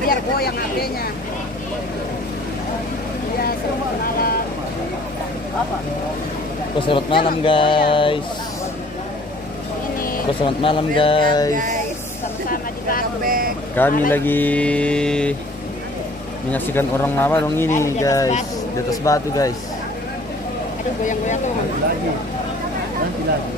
Biar goyang HP-nya. Ya, selamat malam. Selamat malam guys. Selamat malam guys. Sama-sama di Batu. Kami lagi menyaksikan orang apa dong ini guys, di atas batu guys. Aduh, goyang-goyang tuh. Lagi. Nanti lagi.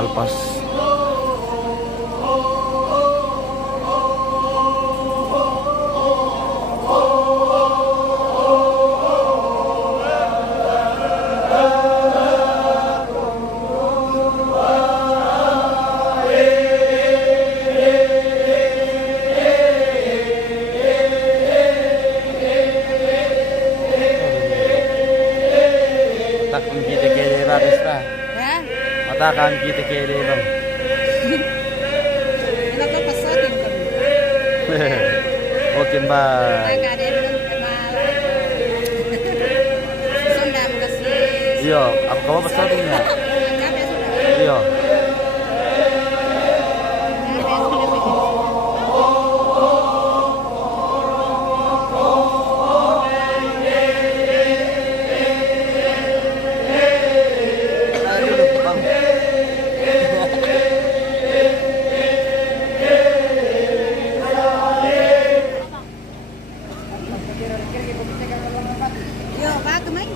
Palpas. Takkan kita kere raris lah. Ya, Matakan kita kere bang. enak tuh pesotin kan. Oke mbak. Agak ada yang kenal. Sudah kasih. Iya, aku kamu pesan ya. Capek sudah. Iya. Capek sudah bikin. Aduh, bang. Yo, batu main.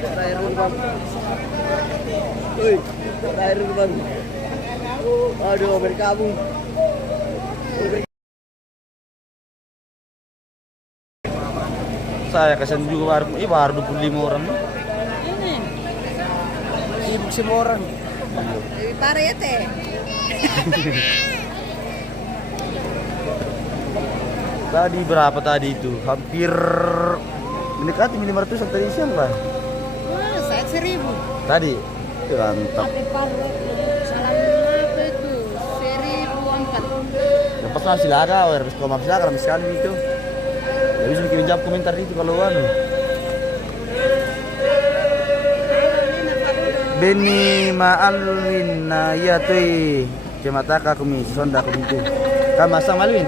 Terakhir bang. Wih, terakhir bang. Aduh, berkabung. Saya kasihan juga baru 25 orang. Ini. Sibuk semua orang. Lebih parah ya teh. Tadi berapa tadi itu? Hampir mendekati 500 tadi siang lah. Wah, saya 1000. Tadi mantap. Tapi parah. Salam apa itu? 1004. Lepas masih ada, harus kau maksa kalau misalnya itu. Ya bisa bikin jawab komentar itu kalau anu. Beni maalwin na ya tuh. Kemataka kumi sonda kumi itu. Kamu sama Alwin?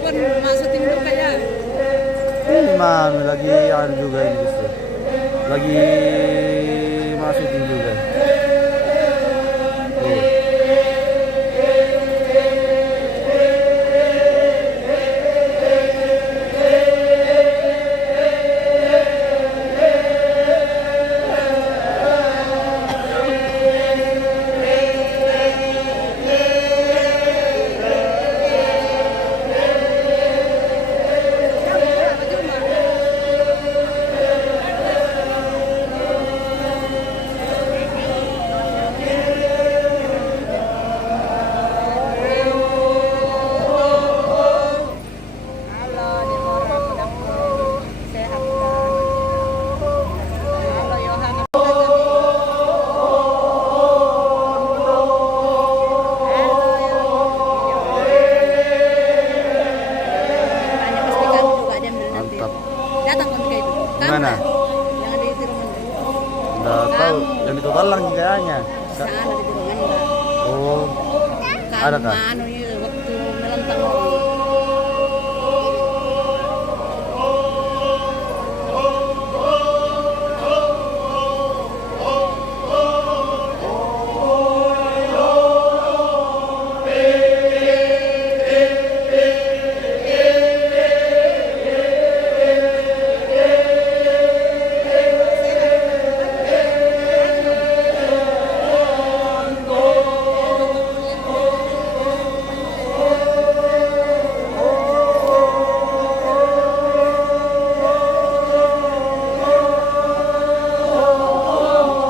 Bukan masukin dulu kayak. Ini mana lagi anu juga ini guys. Lagi masukin juga. Tuh. Halo, di Mora Pedangku. Sehat kan? Halo, Yohan. Hanya pastikan juga ada yang beli nanti. Mantap. Datang kan kayak itu. Kamu Mana? lah. Yang ada di Tirungan. Udah tahu yang itu talang kayaknya. Sana di Tirungan lah. Oh, ada Kamu kah? anu ya waktu melentang.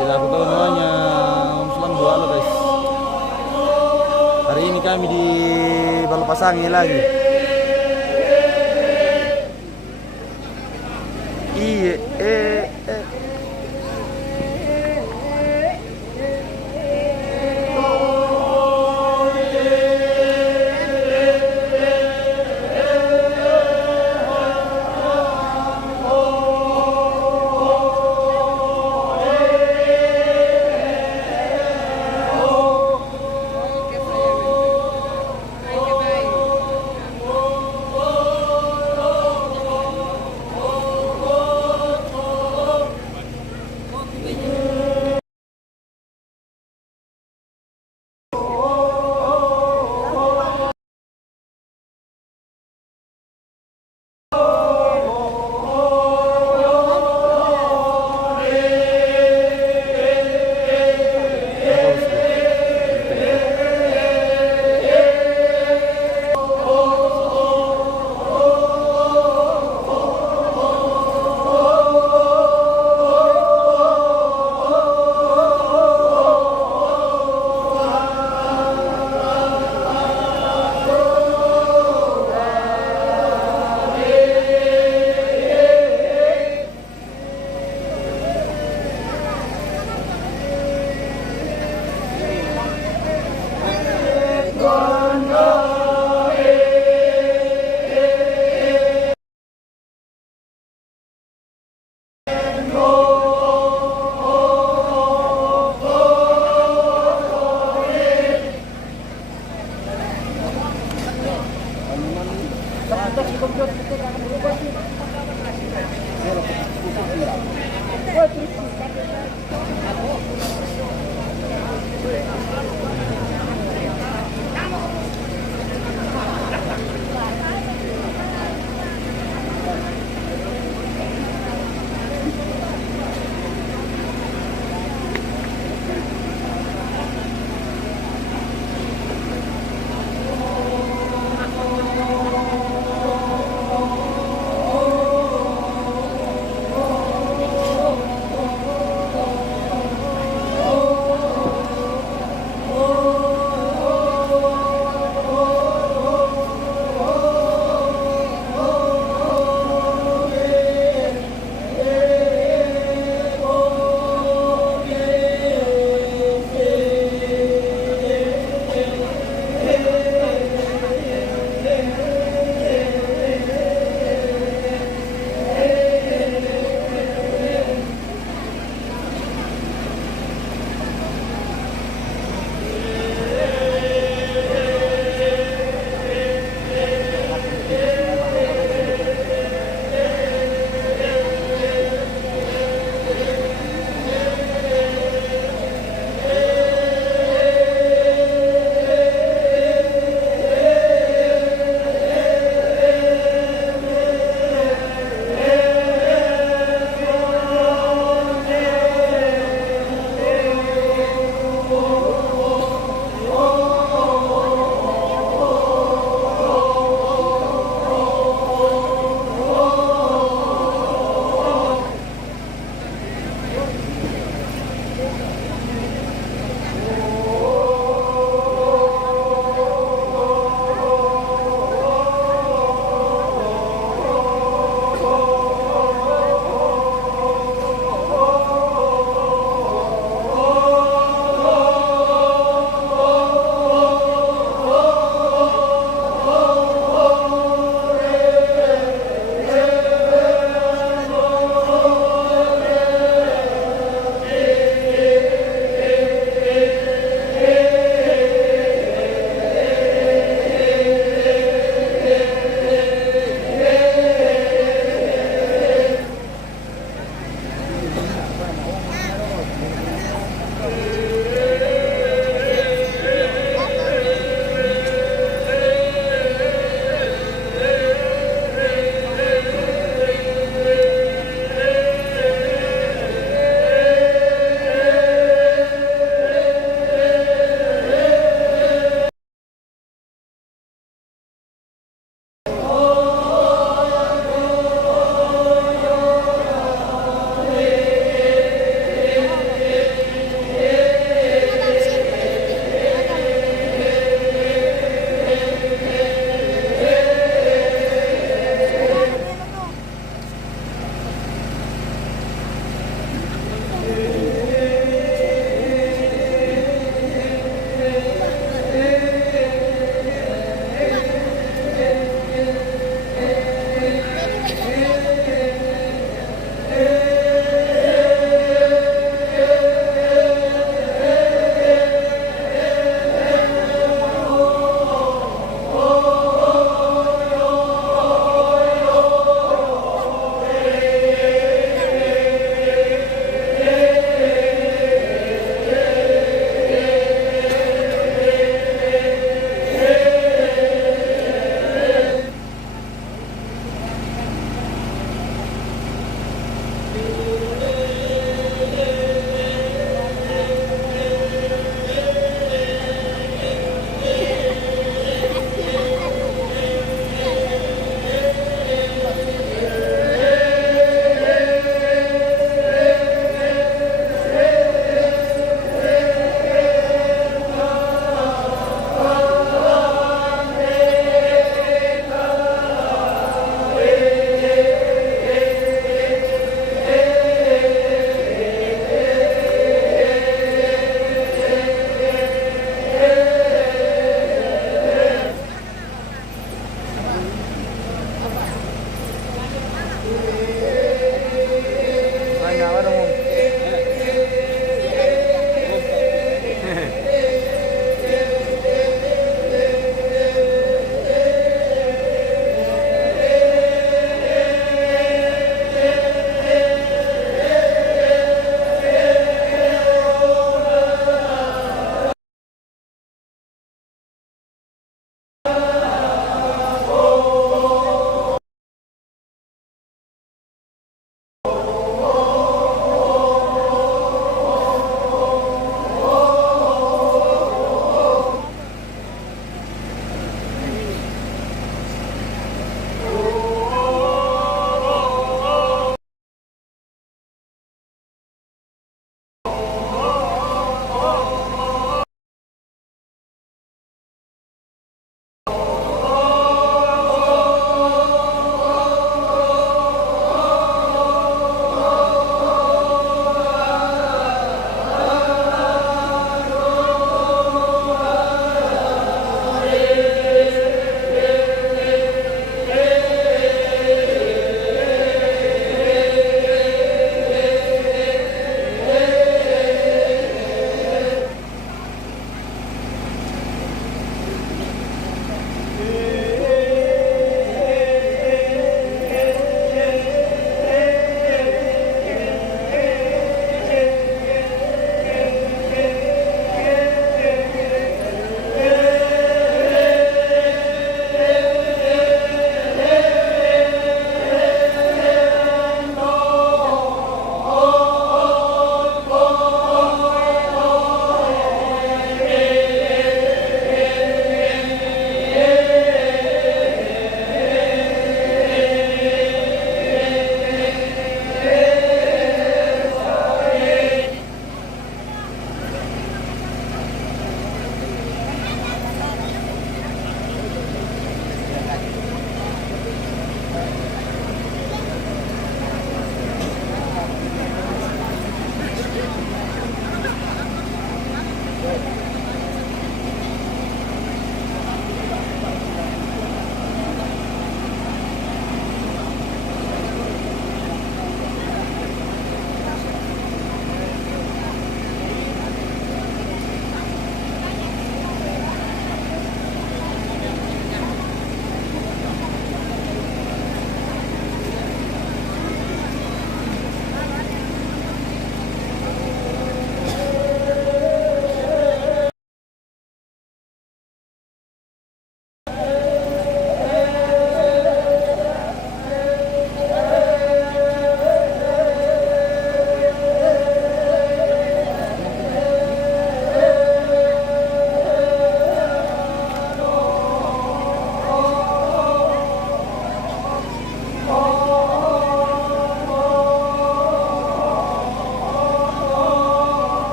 Tidak aku tahu namanya. Om Sulam dua lo guys. Hari ini kami di Balopasangi lagi. Iya, Oke, sayang. Oke, baik.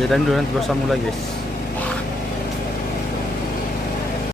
Kita jadiin dulu nanti bersambung lagi guys.